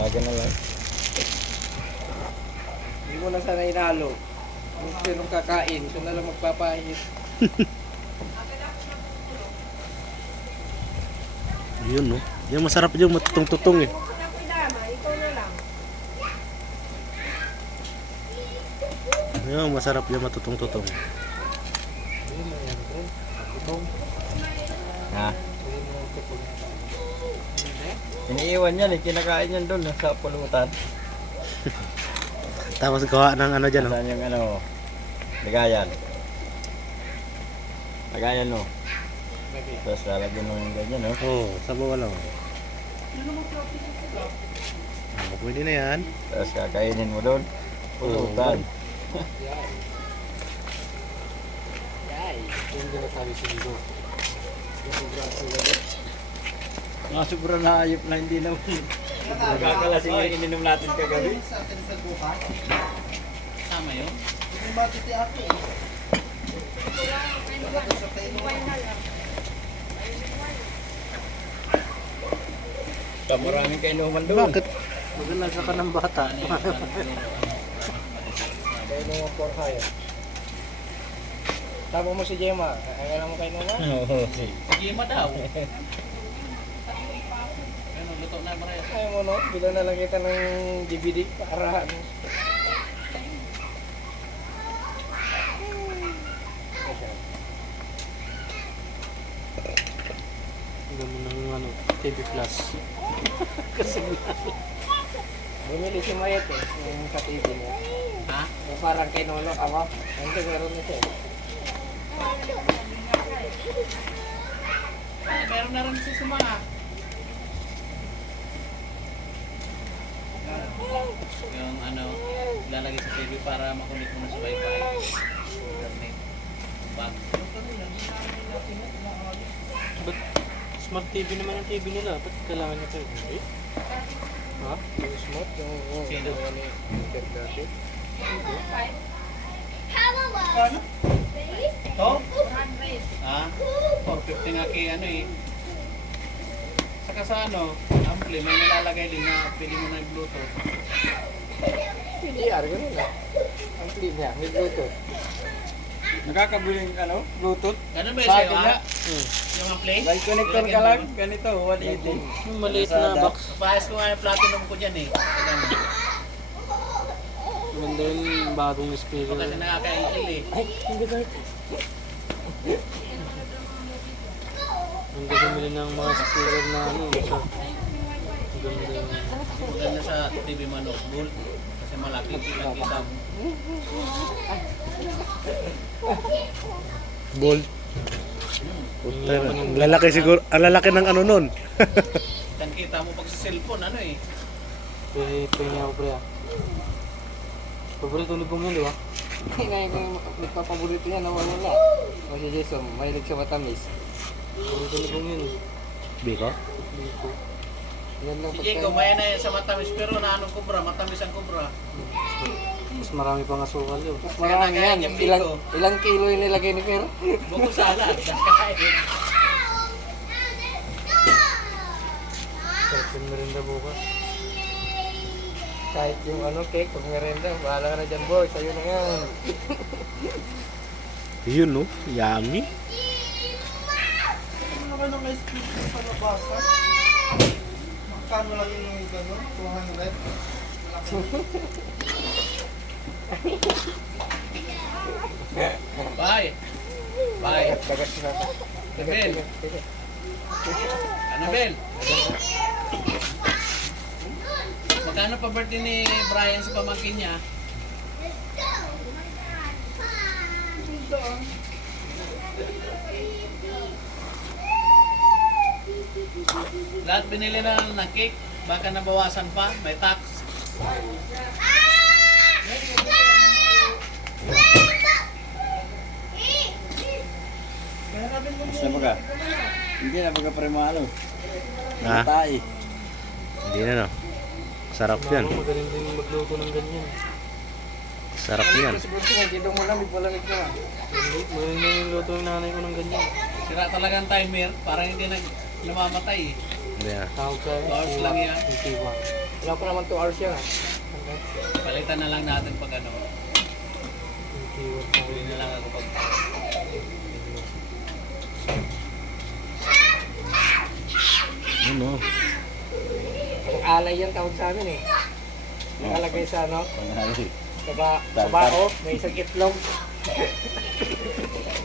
Baga na lang. Hindi mo na sana inalo. Kung sinong kakain, ito na lang magpapahit. Yun, no? Yung masarap yung matutong-tutong eh. Yung masarap yung matutong-tutong. Ha? Yan. Iniiwan yan eh. Kinakain yan doon sa pulutan. Tapos gawa ng ano dyan, no? Saan yung ano? Lagayan. Lagayan no. Tapos lalagyan mo yung ganyan no. Oo, oh, sabaw lang. Ah, pwede na yan. Tapos kakainin mo doon. Pulutan. Yay! Yung ginasabi si Ligo. Yung sobrang sulat. Mga sobrang naayop na hindi naman. Nagkakalasing yung ininom natin kagabi. Tama yun? Maraming kainuman doon. Bakit? Magalaga ka ng bata. Kaya nung for hire. Tama mo si Gemma. Ang alam mo kayo naman? Oo, si. Mo daw. Ayaw mo no? Bilang na lang kita ng DVD para ano. Hanggang mo ng ano, TV Plus. Bumili si Mayet eh. Yung sa TV niya. Ha? Yung parang kay Nolo ako. Ang meron na siya eh. Meron na rin si Suma. Yung ano, lalagay sa TV para makunik mo na sa wifi. Internet. Box. Ba't smart TV naman ang TV nila? Ba't kailangan nyo kayo? Eh? Ha? Yung smooth, yung yung Sino? yung ano yung Peter dati. Ito? Ha? 450 nga kay ano eh. Saka sa ano, ampli, may nilalagay din na pili mo na Bluetooth. PDR, ganun na. Ang clip niya, may Bluetooth. Nakakabiling ano? Bluetooth. Ganun ba Sa yung sa'yo ha? Yung ampli? Light connector ka lang. Ganito, 180. Yung maliit na box. Paayos ko nga yung platinum ko dyan eh. Maganda yung bagong speaker. Ito kasi nakakaingil eh. Ay, hindi ba? Ang ganda ng mga speaker na ano. Sa... Maganda sa TV manok. Gold. Kasi malaki kita kita mo. Bolt. Puta, ang lalaki siguro, ang lalaki ng ano nun. Kan kita mo pag sa cellphone, ano eh. Pwede, pwede ako pre ah. Paborito ni Bong yun, di ba? Ngayon ko yung nagpapaborito niya, nawawala. O si Jason, mahilig sa matamis. Paborito ni Bong yun. Biko? Biko. Yan lang Si Diego, maya na yan sa matamis. Pero na anong kubra? Matamis ang kubra. Mas marami pang asukal yun. Mas marami yan. Yung Ilang, ilang kilo yung nilagay ni Pero? Buko salad. Kakain. Sarap yung merinda bukas. Kahit yung ano, cake, pag merenda, bahala ka na dyan boy, sa'yo na yan. Yun no, yummy. Ano naman ang split sa labasa? Magkano lang yung gano'n? 200? Bye. Bye. Annabel. Annabel. Magkano pa birthday ni Brian sa pamangkin niya? Lahat binili na ng cake, baka nabawasan pa, may tax. Basta baga. Hindi na baga primalo. Ha? Tae. Hindi na no. Sarap yan. Ano, Magaling din magluto ng ganyan. Sarap yan. Siguro mo lang, may palamig ka. Magaling din yung luto ng nanay ko ng ganyan. Sira talaga ang timer, parang hindi na namamatay eh. Na. Tawag ka. Hours lang yan. Ba? Wala pa naman 2 hours yan ah. Palitan na lang natin pag ano. Twenty-one Bili na lang ako pag... Ano? Ang alay yan tawag sa amin eh. Nakalagay sa ano, Panghali. sa, ba, sa bao, may isang itlog.